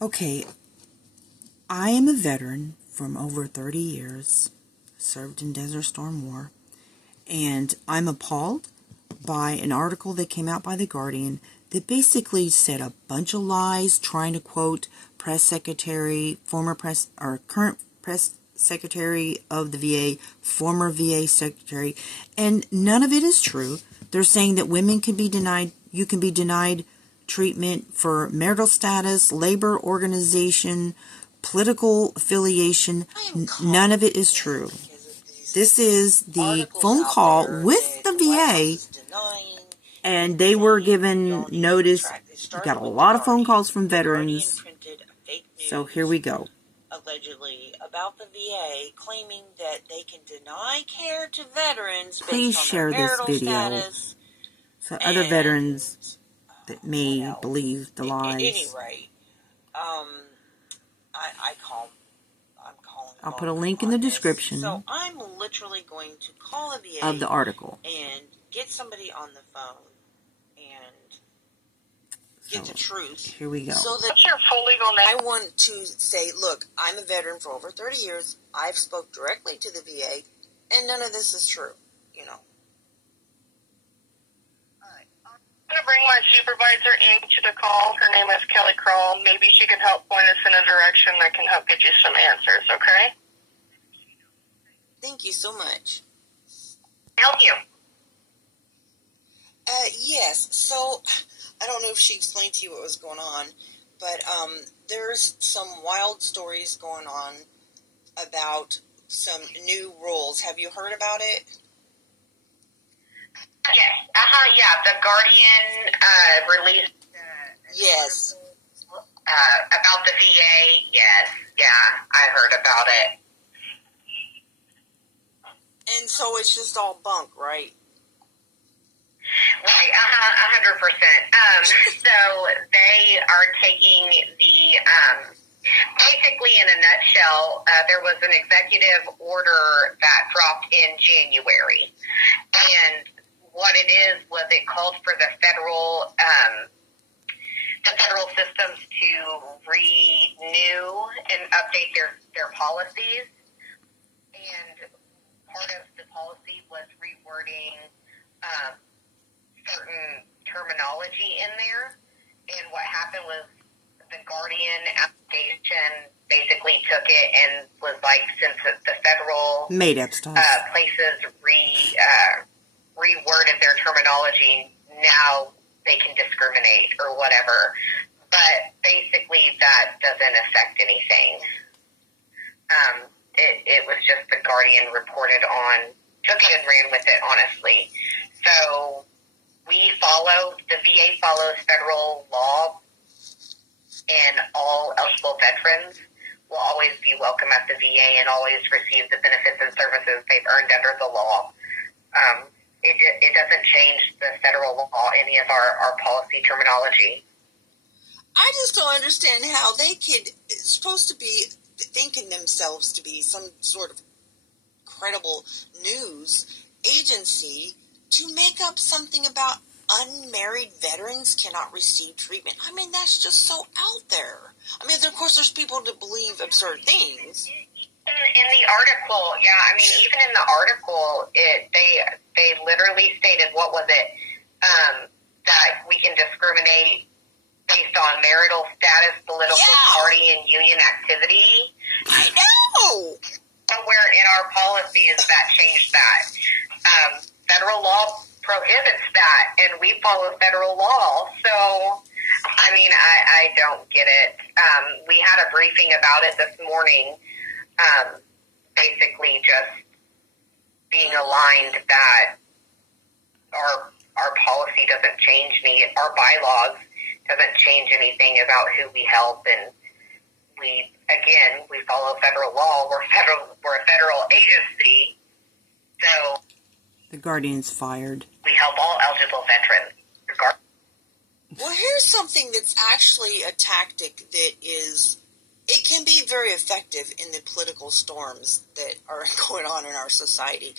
Okay, I am a veteran from over 30 years, served in Desert Storm War, and I'm appalled by an article that came out by The Guardian that basically said a bunch of lies trying to quote press secretary, current press secretary of the VA, former VA secretary, and none of it is true. They're saying that women can be denied, you can be denied treatment for marital status, labor organization, political affiliation. None of it is true. This is the phone call with the VA, and they were given notice. We got a lot of phone calls from veterans, so here we go. Allegedly about the VA, claiming that they can deny care to veterans. Please share this video so other veterans that may believe the lies. At any rate, I'm calling. I'll put a link in the description. So I'm literally going to call the VA of the article and get somebody on the phone and get the truth. Here we go. So that what's your full legal name? I want to say, look, I'm a veteran for over 30 years. I've spoke directly to the VA, and none of this is true. You know. I'm going to bring my supervisor into the call. Her name is Kelly Kroll. Maybe she can help point us in a direction that can help get you some answers, okay? Thank you so much. Help you? Yes. So, I don't know if she explained to you what was going on, but there's some wild stories going on about some new rules. Have you heard about it? Yes. Yeah. The Guardian released yes. About the VA. Yes. Yeah, I heard about it. And so it's just all bunk, right? Right. 100%. So they are taking the basically, in a nutshell, there was an executive order that dropped in January, and what it was it called for the federal systems to renew and update their policies, and part of the policy was rewording certain terminology in there, and what happened was the Guardian application basically took it and was like, since the federal made up stuff. Places reworded their terminology, now they can discriminate or whatever. But basically that doesn't affect anything. It was just the Guardian reported on, took it and ran with it, honestly. So the VA follows federal law, and all eligible veterans will always be welcome at the VA and always receive the benefits and services they've earned under the law. It doesn't change the federal law, any of our policy terminology. I just don't understand how they could, it's supposed to be thinking themselves to be some sort of credible news agency, to make up something about unmarried veterans cannot receive treatment. I mean, that's just so out there. I mean, of course, there's people that believe absurd things. In the article, yeah, I mean, even in the article, they literally stated, what was it, that we can discriminate based on marital status, political party, and union activity. I know! Nowhere in our policies that changed that. Federal law prohibits that, and we follow federal law. So, I mean, I don't get it. We had a briefing about it this morning, basically just being aligned that our policy doesn't change our bylaws doesn't change anything about who we help, and we follow federal law. We're a federal agency, so the Guardian's fired. We help all eligible veterans. Well, here's something that's actually a tactic that it can be very effective in the political storms that are going on in our society.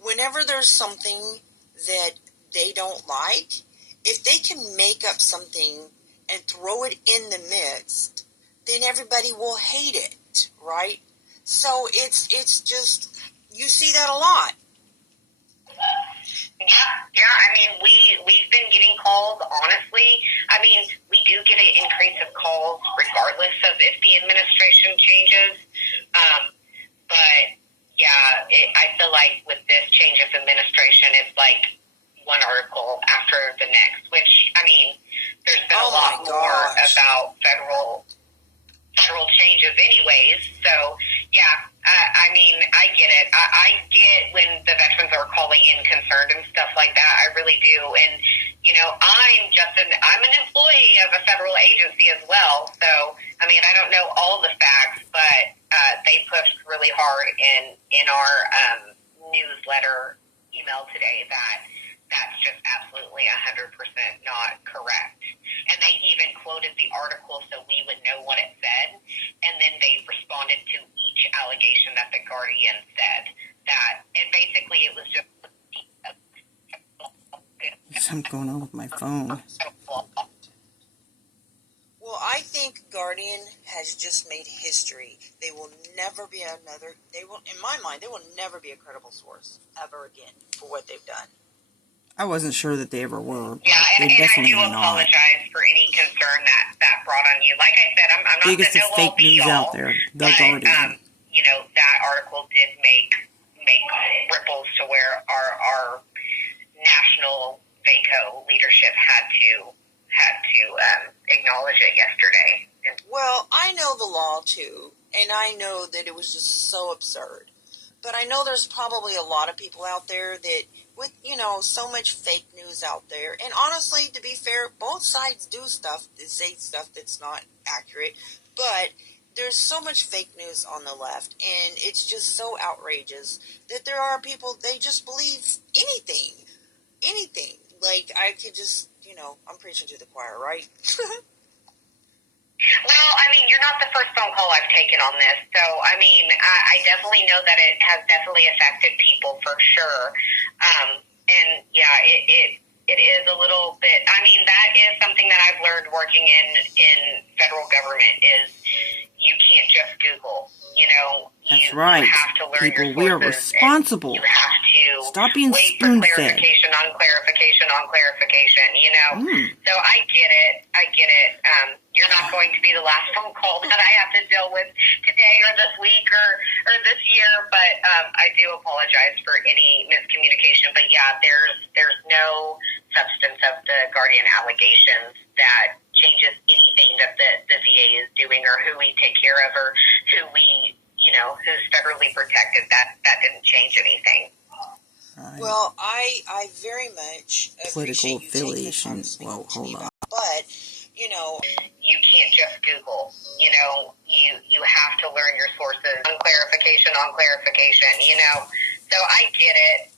Whenever there's something that they don't like, if they can make up something and throw it in the midst then everybody will hate it, right? So it's just, you see that a lot. Yeah. I mean, we've been getting calls. Honestly, I mean, we do get an increase of calls regardless of if the administration changes. But yeah, I feel like with this change of administration, it's like one article after the next. Which, I mean, there's been a lot more about federal changes anyways. So yeah, I mean, I get it. I get when the veterans are calling in concerned and stuff like that. I really do. And you know, I'm an employee of a federal agency as well. So I mean, I don't know all the facts, but they pushed really hard in our newsletter email today that that's just absolutely 100% not correct. And they even quoted the article so we would know what it said. And then they responded to each allegation that the Guardian said. And basically it was just... Something going on with my phone. Well, I think Guardian has just made history. They will never be in my mind, they will never be a credible source ever again for what they've done. I wasn't sure that they ever were. Yeah, and I do apologize for any concern that brought on you. Like I said, I'm not biggest the of fake news out there. The Guardian. You know, that article did make ripples to where our national VACO leadership had to acknowledge it yesterday. Well, I know the law too, and I know that it was just so absurd. But I know there's probably a lot of people out there that, with, you know, so much fake news out there. And honestly, to be fair, both sides do stuff, they say stuff that's not accurate. But there's so much fake news on the left, and it's just so outrageous that there are people, they just believe anything. Anything. Like, I could just, you know, I'm preaching to the choir, right? Well, I mean, you're not the first phone call I've taken on this, so, I mean, I definitely know that it has definitely affected people for sure, and, yeah, it is a little bit, I mean, that is something that I've learned working in federal government is you can't just Google, you know. That's right. You have to learn people, your sources. We are responsible. You have to stop being wait for spoon-fed. clarification on clarification, you know. So I get it. You're not going to be the last phone call that I have to deal with today or this week or this year, but I do apologize for any miscommunication. But yeah, there's no substance of the Guardian allegations that changes anything that the VA is doing or who we take care of or who we, you know, who's federally protected. That didn't change anything. Right. Well, I very much political appreciate affiliation. Well, hold on. But, you know, you can't just Google. You know, you have to learn your sources on clarification, you know. So I get it.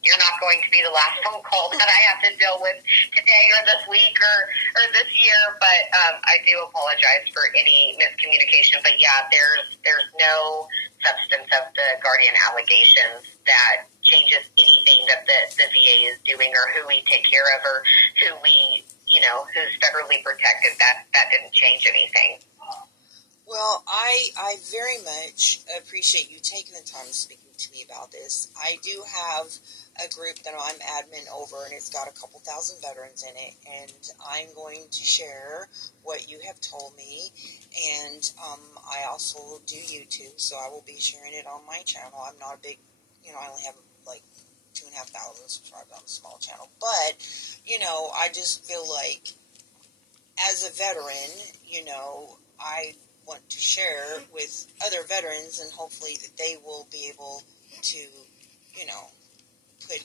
You're not going to be the last phone call that I have to deal with today or this week or this year, but I do apologize for any miscommunication. But yeah, there's no substance of the Guardian allegations that changes anything that the VA is doing or who we take care of or who we, you know, who's federally protected. That didn't change anything. Well, I very much appreciate you taking the time to speak to me about this. I do have a group that I'm admin over, and it's got a couple thousand veterans in it, and I'm going to share what you have told me, and I also do YouTube, so I will be sharing it on my channel. I'm not a big, you know, I only have like 2,500 subscribers on a small channel, but, you know, I just feel like as a veteran, you know, I want to share with other veterans, and hopefully that they will be able to, you know, put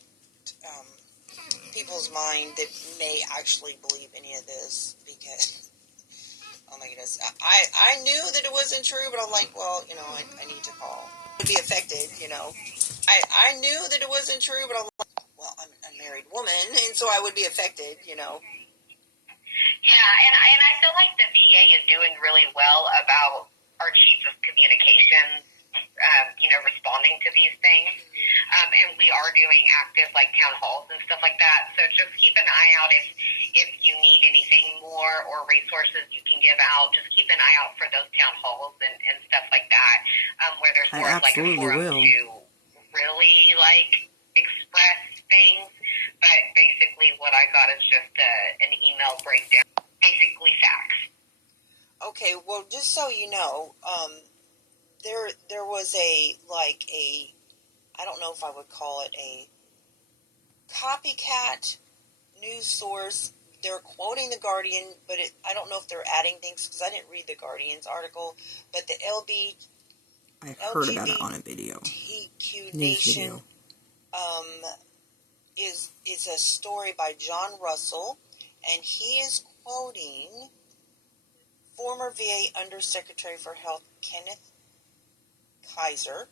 people's mind that may actually believe any of this, because, oh my goodness, I knew that it wasn't true, but I'm like, well, you know, I need to call. To be affected, you know. I knew that it wasn't true, but I'm like, well, I'm a married woman, and so I would be affected, you know. Yeah, and I feel like the VA is doing really well about our chief of communications, you know, responding to these things. And we are doing active, like, town halls and stuff like that. So just keep an eye out if you need anything more or resources you can give out, just keep an eye out for those town halls and stuff like that, where there's I more of like a absolutely forum will. to really like express things. But basically what I got is just an email breakdown, basically facts. Okay, well, just so you know, there was I don't know if I would call it a copycat news source. They're quoting the Guardian, but I don't know if they're adding things because I didn't read the Guardian's article. But the I've heard about it on a video. LGBTQ News Nation video. is a story by John Russell, and he is quoting former VA Undersecretary for Health Kenneth Kaiser,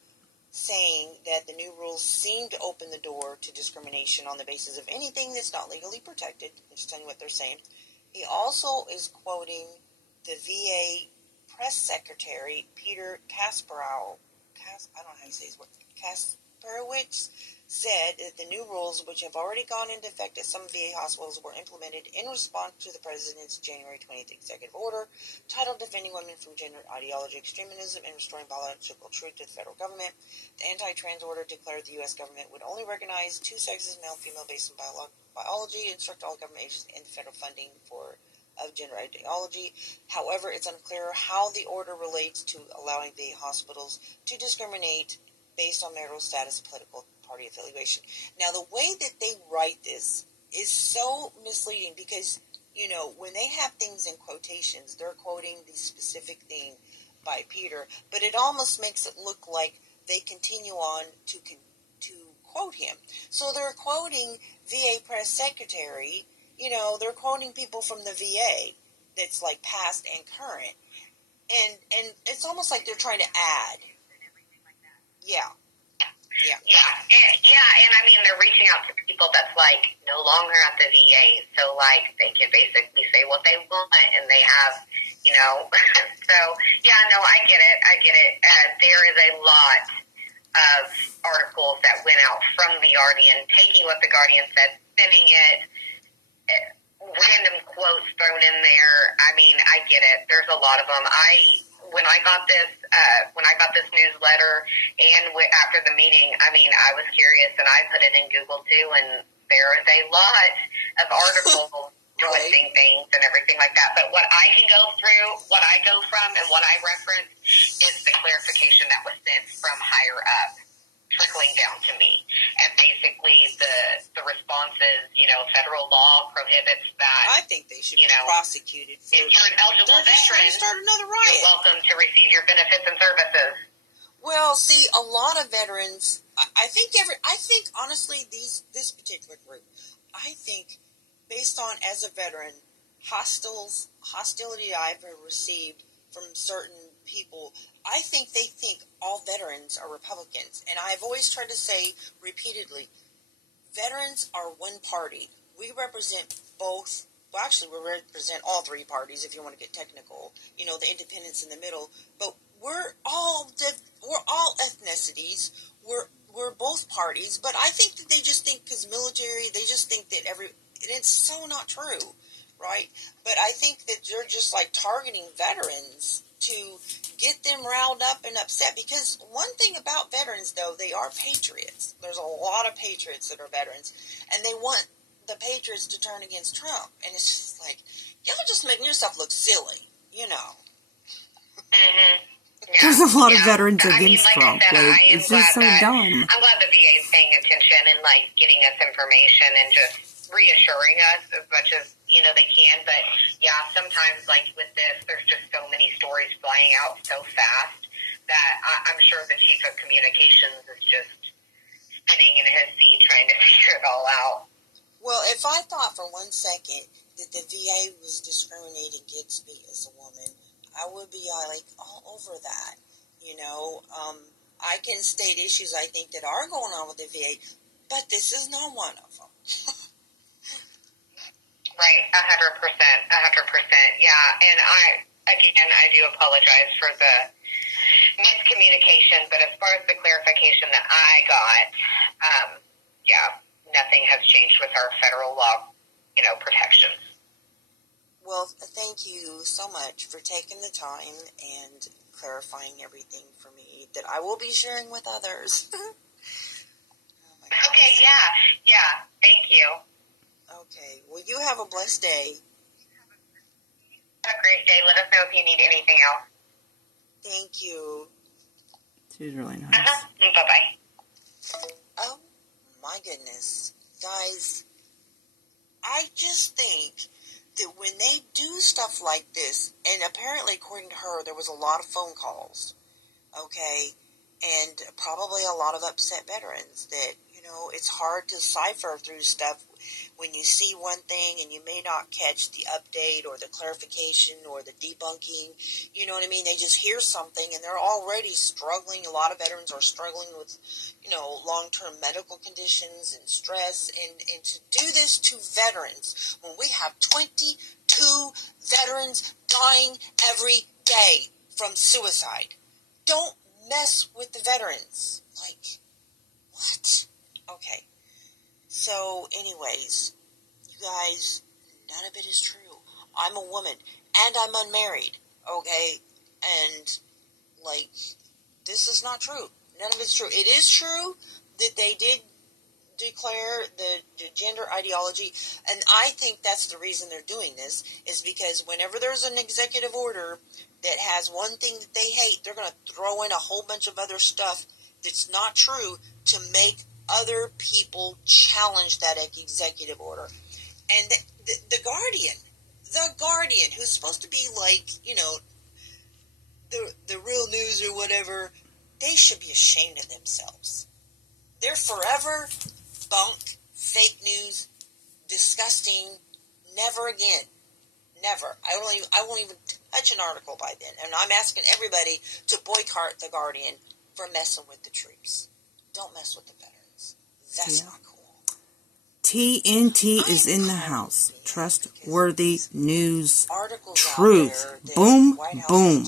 saying that the new rules seem to open the door to discrimination on the basis of anything that's not legally protected. I'm just telling you what they're saying. He also is quoting the VA press secretary, Peter Kasparov. I don't know how to say his word. Kasparowicz said that the new rules, which have already gone into effect at some VA hospitals, were implemented in response to the President's January 20th executive order titled Defending Women from Gender Ideology, Extremism, and Restoring Biological Truth to the Federal Government. The anti-trans order declared the U.S. government would only recognize two sexes, male and female, based on biology, instruct all government agencies and federal funding of gender ideology. However, it's unclear how the order relates to allowing VA hospitals to discriminate based on marital status, political party affiliation. Now, the way that they write this is so misleading because, when they have things in quotations, they're quoting the specific thing by Peter, but it almost makes it look like they continue on to quote him. So they're quoting VA press secretary, they're quoting people from the VA that's like past and current. And it's almost like they're trying to add. Yeah. Yeah, and I mean, they're reaching out to people that's like no longer at the VA, so like they can basically say what they want, and they have, so yeah, no, I get it. There is a lot of articles that went out from the Guardian, taking what the Guardian said, spinning it, random quotes thrown in there. I mean, I get it. There's a lot of them. When I got this newsletter and after the meeting, I mean, I was curious and I put it in Google too, and there is a lot of articles twisting things and everything like that. But what I can go through, what I go from, and what I reference is the clarification that was sent from higher up, trickling down to me. And basically the response is, federal law prohibits that. I think they should be prosecuted. If you're an eligible veteran, start another riot. You're welcome to receive your benefits and services. Well, see, a lot of veterans, I think honestly, this particular group, I think based on, as a veteran, hostility I've received from certain people, I think they think all veterans are Republicans. And I've always tried to say repeatedly, veterans are one party. We represent both. Well, actually, we represent all three parties, if you want to get technical. The independents in the middle. But we're all ethnicities. We're both parties. But I think that they just think, because military, they just think that and it's so not true, right? But I think that they're just like targeting veterans to get them riled up and upset. Because one thing about veterans, though, they are patriots. There's a lot of patriots that are veterans, and they want the patriots to turn against Trump. And it's just like, y'all just making yourself look silly, Mm-hmm. Yeah. There's a lot of veterans like against Trump. I said, It's just so dumb. I'm glad the VA is paying attention and getting us information and just reassuring us as much as they can. But yeah, sometimes with this, there's just so many stories flying out so fast that I'm sure the chief of communications is just spinning in his seat trying to figure it all out. Well, if I thought for 1 second that the VA was discriminating against me as a woman, I would be all over that. I can state issues I think that are going on with the VA, but this is not one of them. Right, 100%, 100%. Yeah, and I do apologize for the miscommunication, but as far as the clarification that I got, nothing has changed with our federal law, protections. Well, thank you so much for taking the time and clarifying everything for me that I will be sharing with others. Oh my Okay, goodness. yeah, thank you. Okay. Well, you have a blessed day. Have a great day. Let us know if you need anything else. Thank you. She's really nice. Bye-bye. Oh my goodness. Guys, I just think that when they do stuff like this, and apparently according to her, there was a lot of phone calls, okay, and probably a lot of upset veterans that, it's hard to cipher through stuff when you see one thing and you may not catch the update or the clarification or the debunking. You know what I mean? They just hear something and they're already struggling. A lot of veterans are struggling with, long-term medical conditions and stress. And to do this to veterans when we have 22 veterans dying every day from suicide. Don't mess with the veterans. Like, what? Okay. So, anyways, you guys, none of it is true. I'm a woman, and I'm unmarried, okay? And, like, this is not true. None of it's true. It is true that they did declare the gender ideology, and I think that's the reason they're doing this, is because whenever there's an executive order that has one thing that they hate, they're going to throw in a whole bunch of other stuff that's not true to make other people challenge that executive order. And the Guardian, who's supposed to be like, the real news or whatever, they should be ashamed of themselves. They're forever bunk, fake news, disgusting, never again. Never. I won't even touch an article by then. And I'm asking everybody to boycott the Guardian for messing with the troops. Don't mess with the veterans. That's not cool. TNT is in the house. Trustworthy news. Truth. Boom, boom.